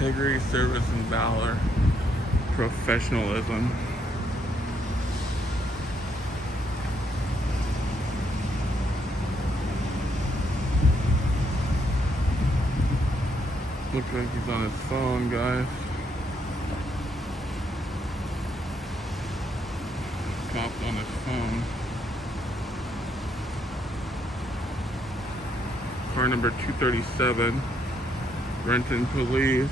Integrity, service, and valor. Professionalism. Looks like he's on his phone, guys. Cop on his phone. Car number 237. Renton Police.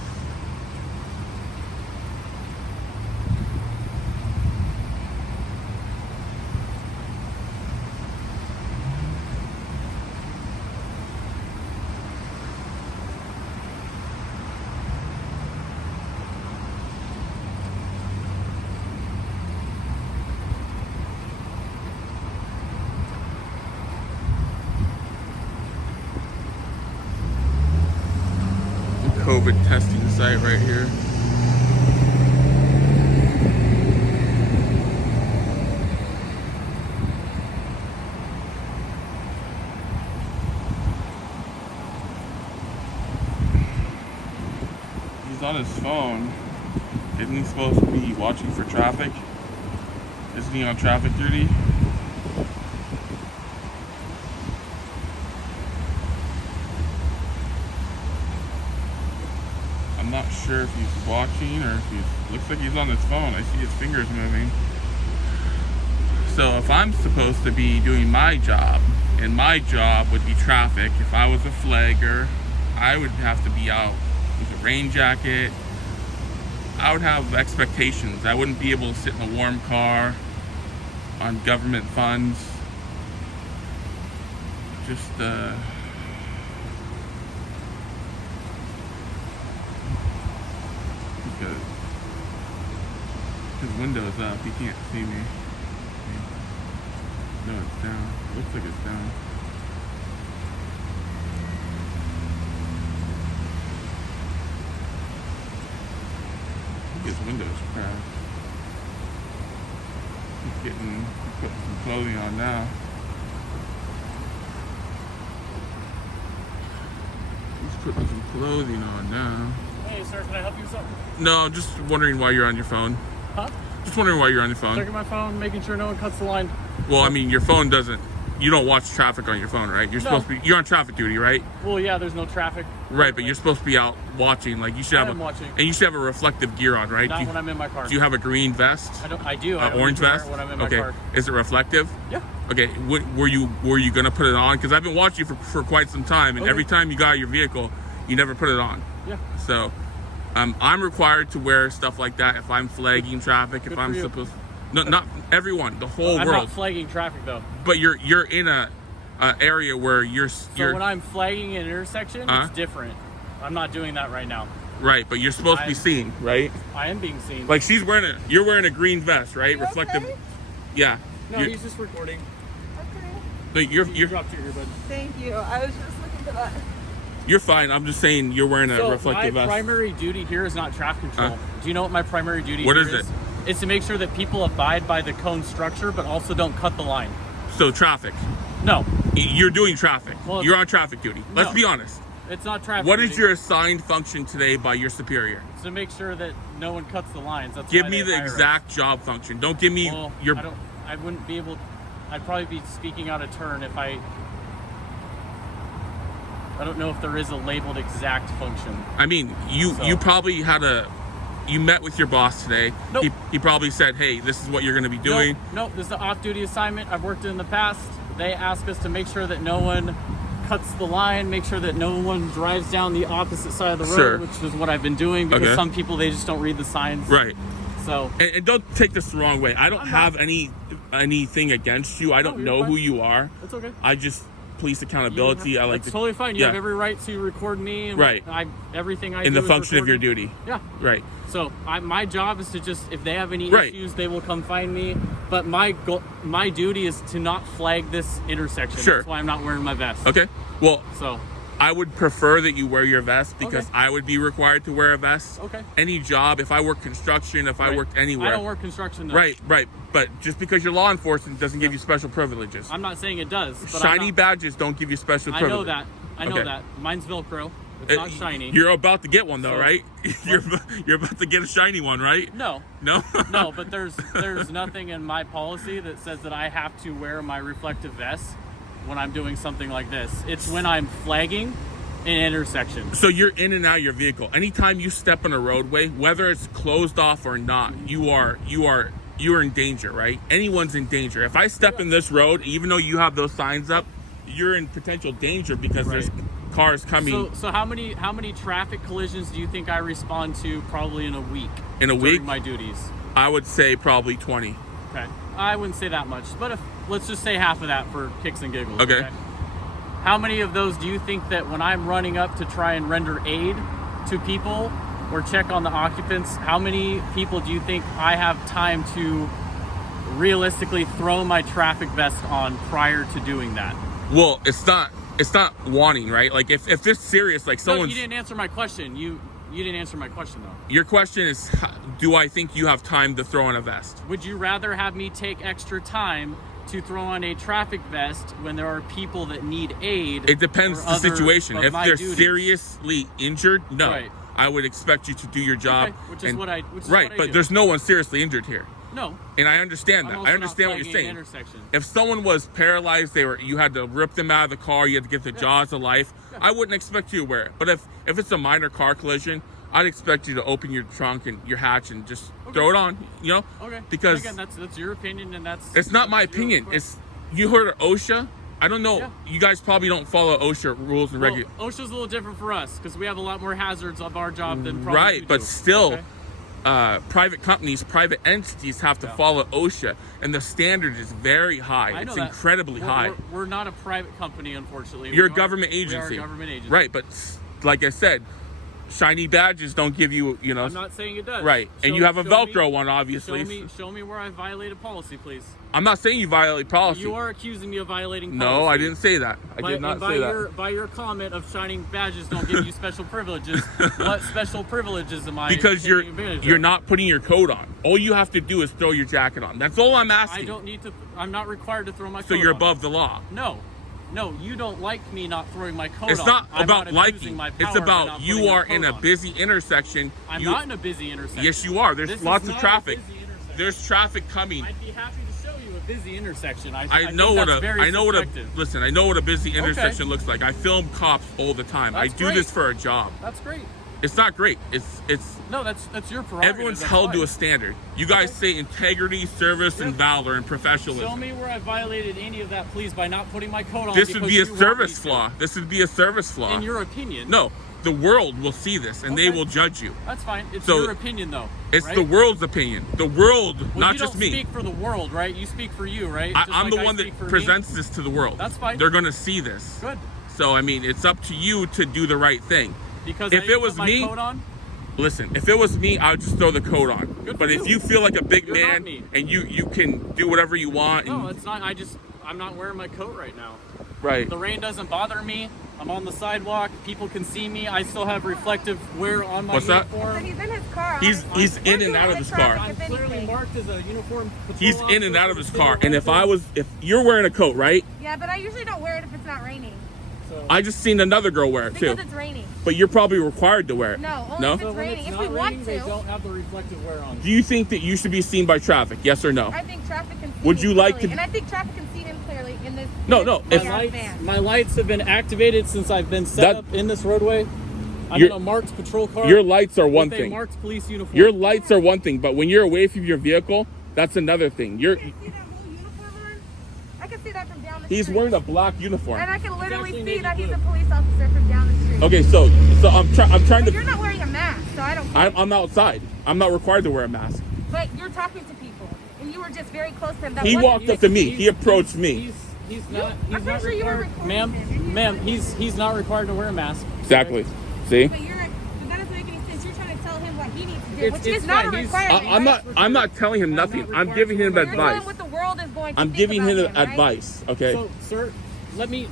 COVID testing site right here. He's on his phone. Isn't he supposed to be watching for traffic? Isn't he on traffic duty? I'm not sure if he's watching or if he's, looks like he's on his phone. I see his fingers moving. So if I'm supposed to be doing my job, and my job would be traffic, if I was a flagger, I would have to be out with a rain jacket. I would have expectations. I wouldn't be able to sit in a warm car on government funds. Just, because his window's up, he can't see me. No, it's down. Looks like it's down. I think his window's cracked. He's putting some clothing on now. He's putting some clothing on now. Hey, sir, can I help you with something? No, just wondering why you're on your phone. Huh? Just wondering why you're on your phone. Checking my phone, making sure no one cuts the line. Well, I mean, your phone doesn't. You don't watch traffic on your phone, right? You're supposed to be. You're on traffic duty, right? Well, yeah, there's no traffic. Right, but you're supposed to be out watching. Like you should have. I am watching. And you should have a reflective gear on, right? Not when I'm in my car. Do you have a green vest? I do. I Orange wear it vest? when I'm in my Okay. car. Is it reflective? Yeah. Okay. Were you gonna put it on? Because I've been watching you for quite some time, and Okay. every time you got out of your vehicle, you never put it on. Yeah. So, I'm required to wear stuff like that if I'm flagging traffic. Good If for I'm you. supposed. No, not everyone. The whole I'm world. not flagging traffic though. But you're in a area where you're So when I'm flagging an intersection, Uh-huh. it's different. I'm not doing that right now. right, but you're supposed to be seen, right? I am being seen. Like you're wearing a green vest, right? Reflective. Okay? Yeah. no, You're- he's just recording. Okay. no, You you're dropped your earbud. Thank you. I was just looking for that. you're fine. I'm just saying you're wearing a So reflective my vest. primary duty here is not traffic control. Huh? Do you know what my primary duty What here is it? It's to make sure that people abide by the cone structure, but also don't cut the line. So traffic. No, You're doing traffic. Well, You're on traffic duty. Let's No. be honest. it's not traffic. What is duty. your assigned function today by your superior? It's to make sure that no one cuts the lines. That's Give why me they the hire us. exact job function. Don't give me Well, your. I wouldn't be able. I'd probably be speaking out of turn if I don't know if there is a labeled exact function. I mean, you So- probably had you met with your boss today. Nope. He probably said, hey, this is what you're going to be doing. Nope, this is the off-duty assignment. I've worked in the past. They ask us to make sure that no one cuts the line, make sure that no one drives down the opposite side of the road, Sure. which is what I've been doing because Okay. some people, they just don't read the signs. Right. So, And don't take this the wrong way. I don't I'm have not. anything against you. I don't you're know fine. who you are. it's okay. I just police accountability. I like It's to totally fine. You yeah. have every right to record me. And Right. everything I in do the is function of your recorded. duty. Yeah. Right. So my job is to just, if they have any Right. issues, they will come find me. But my duty is to not flag this intersection. Sure. That's why I'm not wearing my vest. Okay. Well, So, I would prefer that you wear your vest because Okay. I would be required to wear a vest. Okay. Any job, if I work construction, if I right. worked anywhere. I don't work construction though. Right, right. But just because you're law enforcement doesn't give you special privileges. I'm not saying it does. But Shiny I'm not, badges don't give you special I privileges. know that. I know Okay. that. Mine's Velcro. It's not shiny. You're about to get one though, So- right? You're about to get a shiny one, right? No, No. no, but there's nothing in my policy that says that I have to wear my reflective vest when I'm doing something like this. It's when I'm flagging an intersection. So you're in and out of your vehicle. Anytime you step on a roadway, whether it's closed off or not, you're in danger, right? Anyone's in danger. If I step in this road, even though you have those signs up, you're in potential danger because there's cars coming. So how many traffic collisions do you think I respond to probably in a week? In a during week? my duties. I would say probably 20. Okay. I wouldn't say that much, but let's just say half of that for kicks and giggles. Okay. How many of those do you think that when I'm running up to try and render aid to people or check on the occupants, how many people do you think I have time to realistically throw my traffic vest on prior to doing that? Well, it's not wanting, right? Like if it's serious, like No, someone's you didn't answer my question. You didn't answer my question though. your question is, do I think you have time to throw on a vest? Would you rather have me take extra time to throw on a traffic vest when there are people that need aid? It depends or the other situation. of If my they're duties? seriously injured, no. Right. I would expect you to do your job. Okay, which is what I but do. there's no one seriously injured here. No. And I understand I'm that. also I understand not what you're flagging an saying. intersection. If someone was paralyzed, you had to rip them out of the car, you had to get the jaws of life, I wouldn't expect you to wear it. But if it's a minor car collision, I'd expect you to open your trunk and your hatch and just throw it on, Okay. Because again, that's your opinion, and that's it's not my your opinion. request. You heard of OSHA? I don't know. Yeah. You guys probably don't follow OSHA rules and Well, regulations. OSHA's a little different for us because we have a lot more hazards of our job than probably Right, you but do. still, Okay. private companies, private entities have to follow OSHA, and the standard is very high. I know It's that. incredibly high. We're not a private company, unfortunately. You're We a government We agency. are a government agency. Right, but like I said, shiny badges don't give you, I'm not saying it does. right. And you have a Velcro one, obviously. Show me where I violated policy, please. I'm not saying you violate policy. You are accusing me of violating policy. No, I didn't say that. I By- did not and by say your, that. By your comment of shining badges don't give you special privileges, what special privileges am I Because taking advantage you're of? not putting your coat on. All you have to do is throw your jacket on. That's all I'm asking. I don't need to. I'm not required to throw my coat So you're on. above the law. No, you don't like me not throwing my coat It's on. not I'm about not abusing liking. my It's power by about not you putting are coat in a on. busy intersection. I'm You- not in a busy intersection. Yes, you are. There's This is lots of not a traffic. busy intersection. There's traffic coming. I'd be happy to show you a busy intersection. I know think what that's a very I know what a subjective. listen. I know what a busy intersection looks like. I film cops all the time. That's I do great. this for a job. That's great. It's not great. It's No, that's your prerogative. everyone's That's held to fine. a standard. You guys say integrity, service, and Yep. valor and Show professionalism. me where I violated any of that, please, by not putting my coat on. This would because be a you want service me to. flaw. This would be a service flaw. In your opinion. No, the world will see this and they Okay. will judge you. That's fine. It's So, your opinion, though. It's right? the world's opinion. The world, Well, not you just don't me. speak for the world, right? You speak for you, right? Just I'm like the I one speak for that me. presents this to the world. That's fine. They're going to see this. Good. So, I mean, it's up to you to do the right thing. Because If I didn't it was put my me- coat on, Listen, if it was me, I would just throw the coat on. Good But for if you. you feel like a big You're not man me. and you can do whatever you want, and, no, it's not. I'm not wearing my coat right now. right? The rain doesn't bother me. I'm on the sidewalk. People can see me. I still have reflective wear on my What's that? So uniform. he's in his car. He's in and out of his car. I'm clearly marked as a uniform patrol He's in and officer out of for his the car. city And of if you're wearing a coat, right? Yeah, but I usually don't wear it if it's not raining. So, I just seen another girl wear it Because too. it's raining. But you're probably required to wear it. No, only No? if so it's when raining. it's If not we raining, want they to. don't have the reflective wear on. Do you think that you should be seen by traffic? Yes or no? I think traffic can see Would me you like clearly, to- And I think traffic can see him clearly in this. No, in no, this if- gas van. My lights have been activated since I've been set That- up in this roadway. I'm Your- in a marked patrol car. Your lights are one with thing. A marked police uniform. Your lights are one thing, but when you're away from your vehicle, that's another thing. I can see that whole uniform on. I can see that from down the He's street. wearing a black uniform. And I can literally actually see navy that he's blue. a police officer from down the street. Okay, so I'm trying But you're to. not wearing a mask, so I don't care. I'm outside. I'm not required to wear a mask. But you're talking to people, and you were just very close to him. That He wasn't- walked up to me. He approached me. He's not. I'm He's pretty not sure you were required. recording Ma'am, him, and you ma'am, said- he's not required to wear a mask. Exactly. See? But that doesn't make any sense. You're trying to tell him what he needs to do, It's- which it's is not fine. a He's- requirement. I'm right? not telling him nothing. I'm giving him You're telling advice. him what the world is going to I'm think giving about him right? advice. Okay. So, sir, let me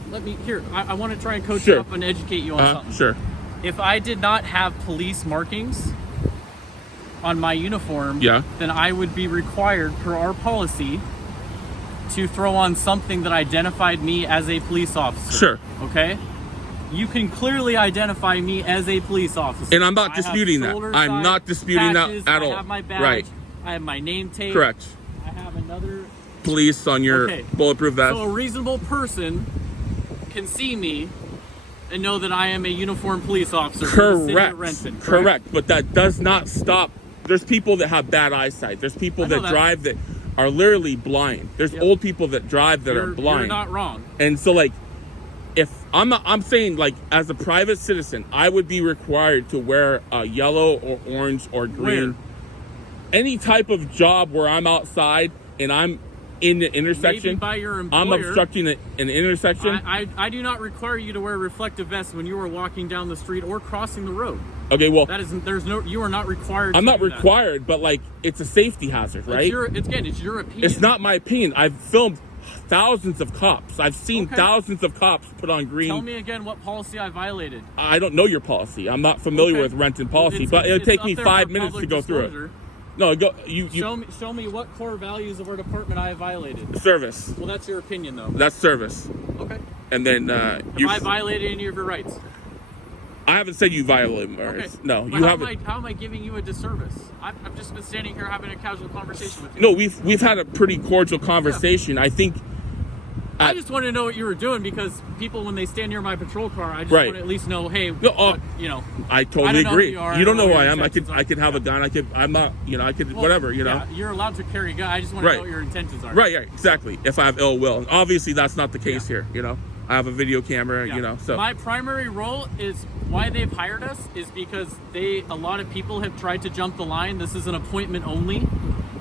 here. I want to try and coach Sure. you up and educate you on something. Sure. If I did not have police markings on my uniform, Yeah. then I would be required, per our policy, to throw on something that identified me as a police officer. Sure. Okay? You can clearly identify me as a police officer. And I'm not I have disputing that. shoulder I'm side not disputing that patches, at all. I have my badge. Right. I have my name tape. Correct. I have another. Police on your Okay. bulletproof vest. So a reasonable person can see me and know that I am a uniformed police officer. For the city of Correct. Renton, Correct. But that does not stop. There's people that have bad eyesight. There's people I know that that. drive that are literally blind. There's Yep. old people that drive that are blind. You're not wrong. And so, like, if I'm saying, like, as a private citizen, I would be required to wear a yellow or orange or green. Where? Any type of job where I'm outside and I'm in the intersection. Maybe by your employer. I'm obstructing an intersection. I do not require you to wear reflective vests when you are walking down the street or crossing the road. Okay, well, That is, you are not required. I'm to not do that. required, but, like, it's a safety hazard, right? It's your opinion. It's not my opinion. I've filmed thousands of cops. I've seen Okay. thousands of cops put on green. Tell me again what policy I violated. I don't know your policy. I'm not familiar Okay. with Renton Well, policy, it's- but it'll it's take up me there 5 for minutes to public go through it. disclosure. No, go. You Show me what core values of our department I have violated. service. Well, that's your opinion, though. That's service. Okay. And then Have you. I violated any of your rights? I haven't said you violated my Okay. rights. No, But you how haven't. How am I giving you a disservice? I've just been standing here having a casual conversation with you. No, we've had a pretty cordial conversation. I think. I just want to know what you were doing because people, when they stand near my patrol car, I just Right. want to at least know, hey, you know. I totally I don't know agree. who you are. You don't know who what I your am. I could intentions are. have a gun. I'm not. I could Well, whatever. You know. Yeah, you're allowed to carry a gun. I just want to Right. know what your intentions are. Right. Exactly. If I have ill will, and obviously that's not the case here. You know, I have a video camera. Yeah. You know, so my primary role is why they've hired us is because a lot of people have tried to jump the line. This is an appointment only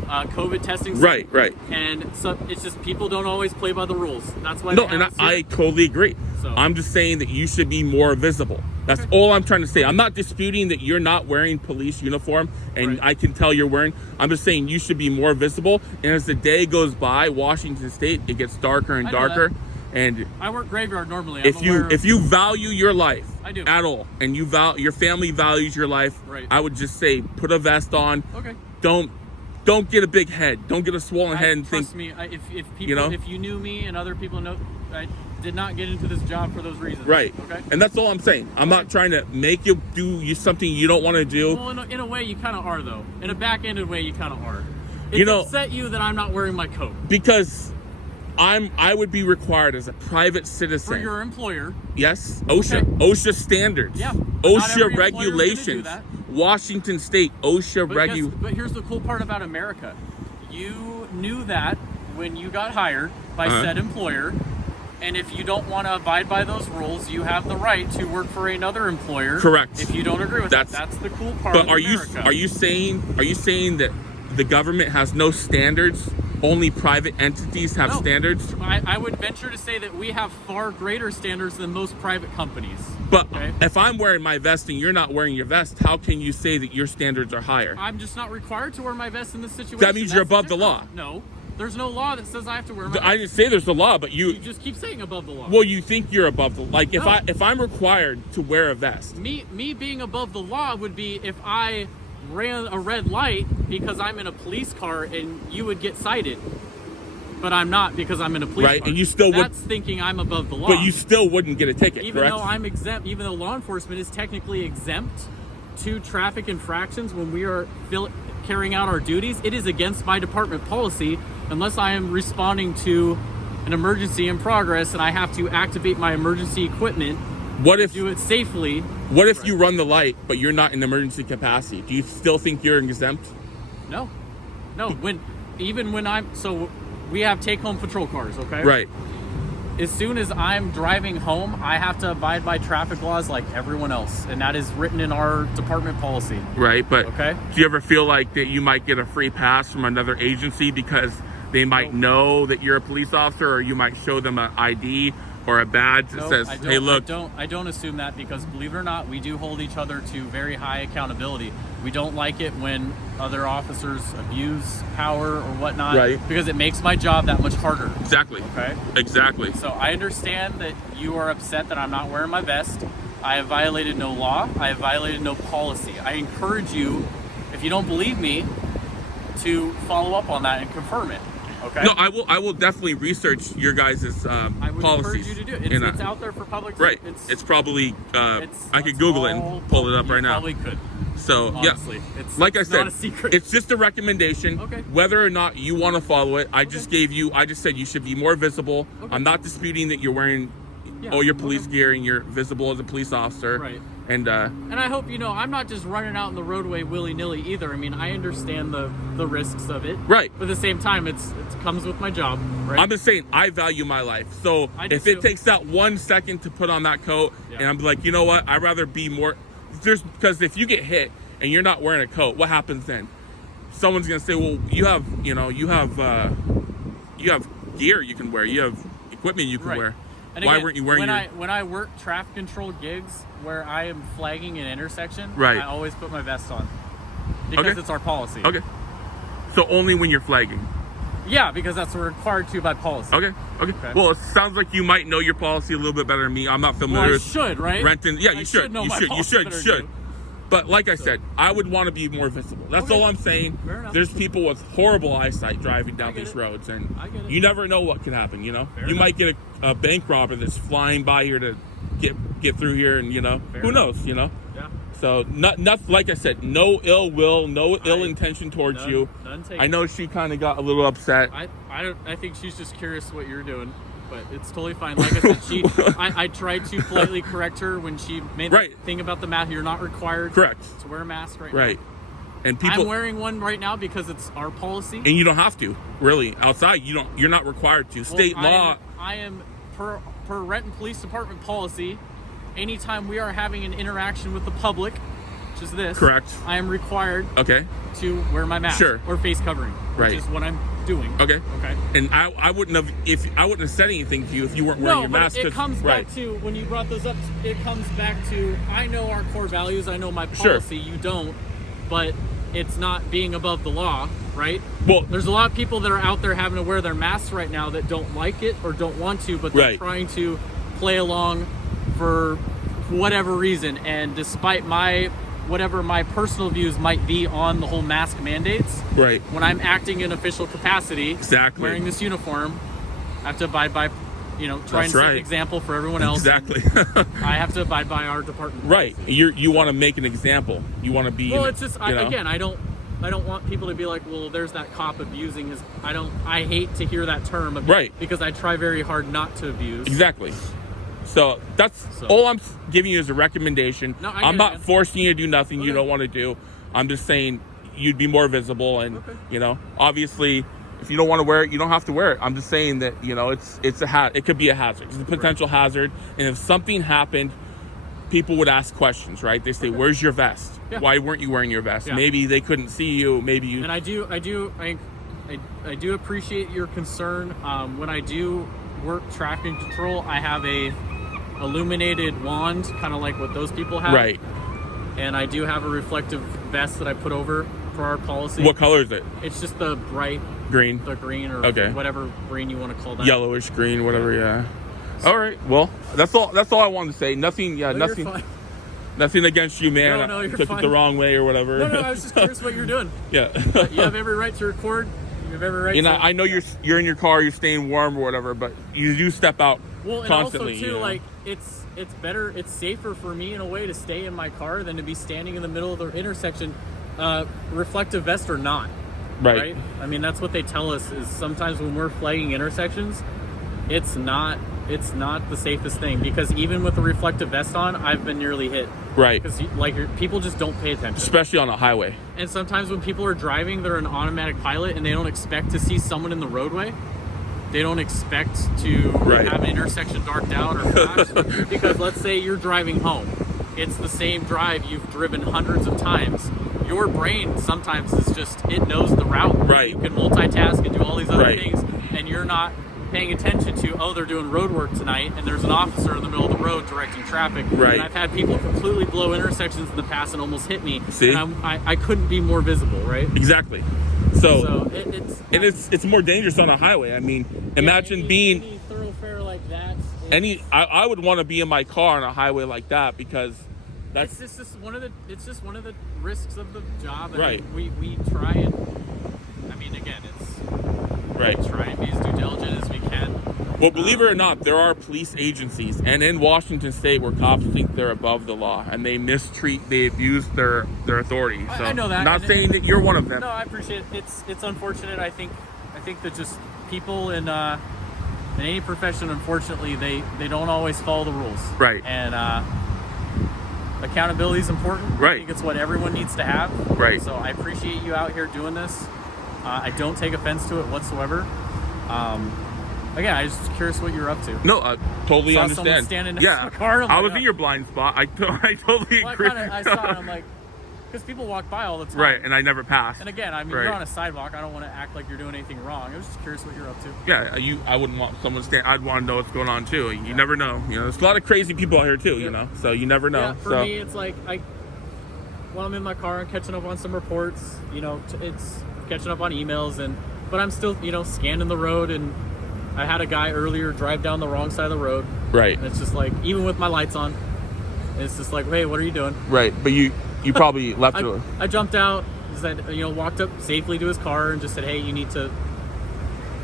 COVID testing. right. And so it's just people don't always play by the rules. That's why. No, they and have us here. I totally agree. So- I'm just saying that you should be more visible. That's Okay. all I'm trying to say. I'm not disputing that you're not wearing police uniform, and Right. I can tell you're wearing. I'm just saying you should be more visible. And as the day goes by, Washington State, it gets darker and I know darker. that. And I work graveyard normally. if I'm aware of- you value your life I do. at all, and your family values your life, Right. I would just say put a vest on. Okay. Don't get a big head. Don't get a swollen head and think. Trust me, if people, You know? if you knew me and other people know, I did not get into this job for those reasons. Right. Okay. And that's all I'm saying. I'm not trying to make you do something you don't want to do. Well, in a way, you kind of are, though. In a back-ended way, you kind of are. You It's know- upset you that I'm not wearing my coat. Because I would be required as a private citizen. For your employer. Yes, OSHA. Okay. OSHA standards. Yeah, but not every OSHA employer is gonna do regulations. that. Washington State OSHA But here's the cool part about America. You knew that when you got hired by Uh-huh. said employer, and if you don't want to abide by those rules, you have the right to work for another employer. Correct. If you don't agree with That's- that, that's the cool part. But of are you America. saying that the government has no standards? Only private entities have No. standards? I would venture to say that we have far greater standards than most private companies. But Okay. if I'm wearing my vest and you're not wearing your vest, how can you say that your standards are higher? I'm just not required to wear my vest in this situation. That means you're That's above the difference. law. No, there's no law that says I have to wear my I vest. didn't say there's a law, but You just keep saying above the law. well, you think you're above the like No. if I'm required to wear a vest. Me being above the law would be if I ran a red light because I'm in a police car and you would get cited. But I'm not because I'm in a police Right, car. and you still would- That's thinking I'm above the law. But you still wouldn't get a ticket, even correct? though I'm exempt, even though law enforcement is technically exempt to traffic infractions when we are carrying out our duties, it is against my department policy unless I am responding to an emergency in progress and I have to activate my emergency equipment, what if do it safely. you run the light but you're not in emergency capacity? Do you still think you're exempt? No. So we have take-home patrol cars, okay? Right. As soon as I'm driving home, I have to abide by traffic laws like everyone else, and that is written in our department policy. Right, but Okay. do you ever feel like that you might get a free pass from another agency because they might know that you're a police officer, or you might show them an ID or a badge that No, says, I don't, "Hey, look." I don't assume that because believe it or not, we do hold each other to very high accountability. We don't like it when other officers abuse power or whatnot, Right. because it makes my job that much harder. Exactly. Okay. Exactly. So I understand that you are upset that I'm not wearing my vest. I have violated no law. I have violated no policy. I encourage you, if you don't believe me, to follow up on that and confirm it. Okay. No, I will definitely research your guys' I would policies. encourage you to do it. and, It's out there for public. right. It's probably I could Google it and pull it up you right now. Probably could. So Honestly, yeah, it's like I it's said, not a secret. it's just a recommendation. Okay. Whether or not you want to follow it, I just said you should be more visible. Okay. I'm not disputing that you're wearing all your police gear and you're visible as a police officer. Right. And And I hope I'm not just running out in the roadway willy-nilly either. I mean, I understand the risks of it. right. But at the same time, it comes with my job, right? I'm just saying I value my life. So I do if it too. takes that 1 second to put on that coat, Yeah. and I'm like, you know what? I'd rather be more. Because if you get hit and you're not wearing a coat, what happens then? Someone's gonna say, well, you have gear you can wear. You have equipment you can Right. wear. And Why again, weren't you wearing when I work traffic control gigs where I am flagging an intersection, Right. I always put my vest on because Okay. it's our policy. Okay. So only when you're flagging. Yeah, because that's required to by policy. Okay. Well, it sounds like you might know your policy a little bit better than me. I'm not familiar Well, I with should, right? renting. Yeah, I you should. know You my should. You policy should. better You than should. you. But like I said, I would want to be more visible. That's Okay. all I'm saying. Fair enough. There's people with horrible eyesight driving down I get these it. roads, and I get it. you never know what can happen. You Fair you enough. might get a bank robber that's flying by here to get through here, and Fair who enough. knows? Yeah. So not like I said, no ill will, no ill intention towards None- you. none taken. I know she kind of got a little upset. I think she's just curious what you're doing, but it's totally fine. Like I said, I tried to politely correct her when she made Right. the thing about the mask. You're not required Correct. to wear a mask right Right. now. And people I'm wearing one right now because it's our policy. and you don't have to really outside. You're not required to. State law. I am per Renton Police Department policy. Anytime we are having an interaction with the public, which is this, Correct. I am required Okay. to wear my mask Sure. or face covering, Right. which is what I'm doing. Okay. Okay. And I wouldn't have said anything to you if you weren't wearing No, your but mask. it 'cause- comes right. back to when you brought those up. It comes back to I know our core values. I know my Sure. policy. You don't, but it's not being above the law, right? Well, There's a lot of people that are out there having to wear their masks right now that don't like it or don't want to, but they're Right. trying to play along for whatever reason. And despite whatever my personal views might be on the whole mask mandates, right. when I'm acting in official capacity, Exactly. wearing this uniform, I have to abide by, trying That's to set right. an example for everyone else. Exactly. I have to abide by our department. Right. You want to make an example. You want to be. Well, it's just you know? again, I don't want people to be like, well, there's that cop abusing his. I hate to hear that term. Right. Because I try very hard not to abuse. Exactly. So that's all I'm giving you is a recommendation. No, I get I'm it, not man. forcing you to do nothing you Okay. don't want to do. I'm just saying you'd be more visible, and Okay. Obviously, if you don't want to wear it, you don't have to wear it. I'm just saying that it's it could be a hazard. It's a potential hazard, and if something happened, people would ask questions, right? They say, "Where's your vest? Yeah. Why weren't you wearing your vest?" Yeah. Maybe they couldn't see you. Maybe you. And I do appreciate your concern. When I do work traffic control, I have a illuminated wand, kind of like what those people have. Right. And I do have a reflective vest that I put over for our policy. What color is it? It's just the bright, Green. the green or Okay. whatever green you want to call that. Yellowish green, whatever. Yeah. All right. Well, that's all I wanted to say. Nothing. Yeah. No, you're nothing. fine. Nothing against you, man. No, I you're took fine. it the wrong way or whatever. No, I was just curious what you're doing. Yeah. You have every right to record. You have every right. I know you're in your car, you're staying warm or whatever, but you do step out Well, and constantly. also too, like it's better, it's safer for me in a way to stay in my car than to be standing in the middle of the intersection, reflective vest or not. Right. I mean, that's what they tell us is sometimes when we're flagging intersections, it's not the safest thing because even with a reflective vest on, I've been nearly hit. Right. Because people just don't pay attention. Especially on a highway. And sometimes when people are driving, they're an automatic pilot and they don't expect to see someone in the roadway. They don't expect to Right. have an intersection darked out or flashed. Because let's say you're driving home. It's the same drive you've driven hundreds of times. Your brain sometimes is just, it knows the route. Right. You can multitask and do all these other Right. things. And you're not paying attention to, oh, they're doing road work tonight and there's an officer in the middle of the road directing traffic. Right. And I've had people completely blow intersections in the past and almost hit me. See? And I couldn't be more visible, right? Exactly. So it's more dangerous on a highway. I mean, imagine any, being any thoroughfare like that. I would want to be in my car on a highway like that because that's It's just one of the risks of the job. I Right. mean, we try and I mean again it's Right. Try and be as due diligent as we can. Well, believe it or not, there are police agencies, and in Washington State, where cops think they're above the law and they they abuse their authority. So, I know that. Not saying that you're one of them. No, I appreciate it. It's unfortunate. I think that just people in any profession, unfortunately, they don't always follow the rules. Right. And accountability is important. Right. I think it's what everyone needs to have. Right. So I appreciate you out here doing this. I don't take offense to it whatsoever. Again, I was just curious what you're up to. No, I totally Saw someone understand. standing next to Yeah, a car, I'm I like, was oh. in your blind spot. I totally Well, agree. I saw it. I'm like, because people walk by all the time. Right, and I never passed. And again, I mean, Right. you're on a sidewalk. I don't want to act like you're doing anything wrong. I was just curious what you're up to. Yeah, I wouldn't want someone to stand. I'd want to know what's going on too. You never know. You know, there's a lot of crazy people out here too. You Yep. know, so you never know. Yeah, for so me, it's like while I'm in my car and catching up on some reports, you know, it's catching up on emails, but I'm still, you know, scanning the road. And I had a guy earlier drive down the wrong side of the road, right, and it's just like, even with my lights on, it's just like, hey, what are you doing? right. But you probably left it. I jumped out, said, you know, walked up safely to his car and just said, hey, you need to.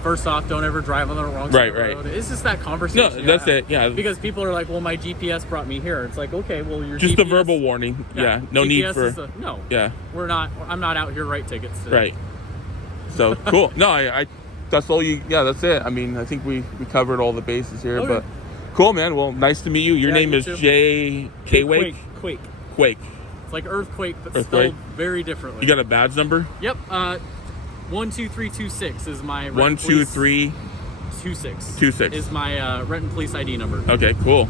First off, don't ever drive on the wrong side of the road. It's just that conversation. No, that's it. Yeah. Because people are like, well, my GPS brought me here. It's like, okay, well, your Just GPS, a verbal warning. Yeah. No GPS need for. no. Yeah. I'm not out here write tickets today. Right. So cool. No, I that's all you. Yeah, that's it. I mean, I think we covered all the bases here. Okay. But cool, man. Well, nice to meet you. Your Yeah, name you is too. J.K. Wake. Quake. Quake. It's like earthquake, but Earthquake. spelled very differently. You got a badge number? Yep. 12326 is my 123. 26 is my Renton Police ID number. Okay, cool.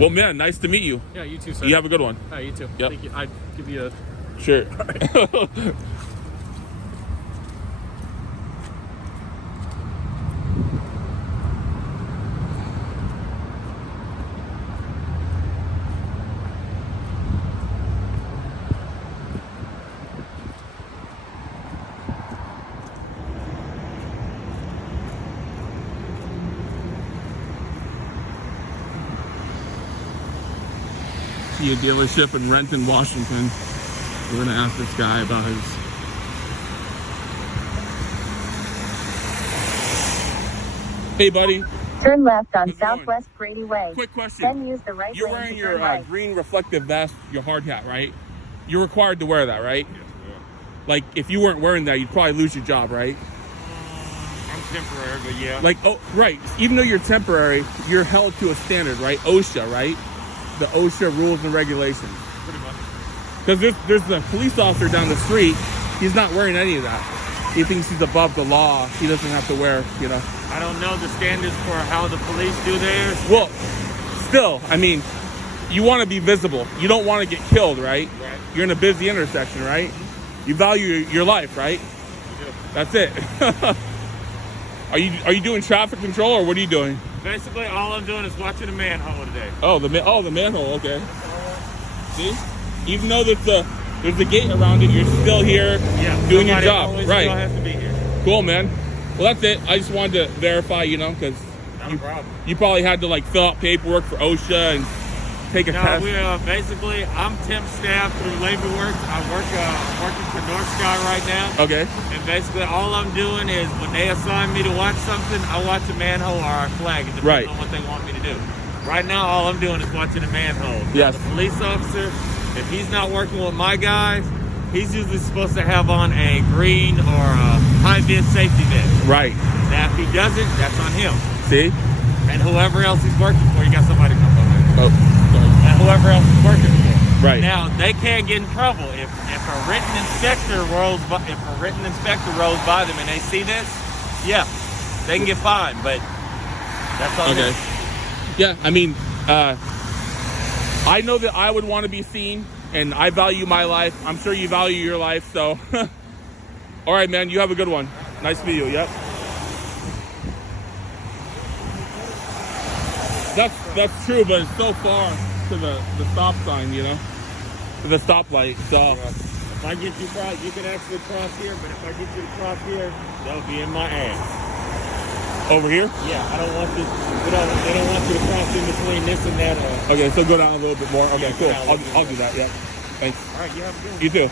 Well, man, nice to meet you. Yeah, you too, sir. You have a good one. You too. Yep. Thank you. I'd give you a. Sure. See a dealership in Renton, Washington. We're gonna ask this guy about his. Hey, buddy. Turn left on How's it going? Southwest Brady Way. Quick question. Then use the right You're lane wearing to your turn right. green reflective vest, your hard hat, right? You're required to wear that, right? Yes, sir. Like, if you weren't wearing that, you'd probably lose your job, right? I'm temporary, but yeah. Like, oh, right. Even though you're temporary, you're held to a standard, right? OSHA, right? The OSHA rules and regulations. Pretty much. Because there's a police officer down the street. He's not wearing any of that. He thinks he's above the law. He doesn't have to wear, you know. I don't know the standards for how the police do theirs. Well, still, I mean, you want to be visible. You don't want to get killed, right? Right. You're in a busy intersection, right? You value your life, right? You do. That's it. Are you doing traffic control, or what are you doing? Basically, all I'm doing is watching a manhole today. Oh, the manhole. Okay. See, even though there's a gate around it, you're still here doing your somebody job, always right? still has to be here. Cool, man. Well, that's it. I just wanted to verify, you know, because Not a problem. you probably had to like fill out paperwork for OSHA and take a No, test. we basically, I'm temp staff through labor work. I'm working for North Star right now. Okay. And basically, all I'm doing is when they assign me to watch something, I watch a manhole or a flag. It depends Right. on what they want me to do. Right now, all I'm doing is watching a manhole. Yes. The police officer, if he's not working with my guys, he's usually supposed to have on a green or a high-vis safety vest. Right. Now, if he doesn't, that's on him. See? And whoever else he's working for, you got somebody come over there. Oh, sorry. And whoever else he's working for. Right. Now they can't get in trouble if a written inspector rolls rolls by them and they see this. Yeah, they can get fined, but that's all. Okay. Yeah, I mean, I know that I would want to be seen, and I value my life. I'm sure you value your life, so. All right, man, you have a good one. Nice to meet you, yep. That's true, but it's so far to the stop sign, you know? To the stoplight, so. If I get you right, you can actually cross here, but if I get you to cross here, they'll be in my ass. Over here? Yeah, I don't want you. They don't want you to cross in between this and that. Okay, so go down a little bit more. Okay, Yeah, cool. go down a little I'll bit do that, yeah. Thanks. All right, you have a good one. You too.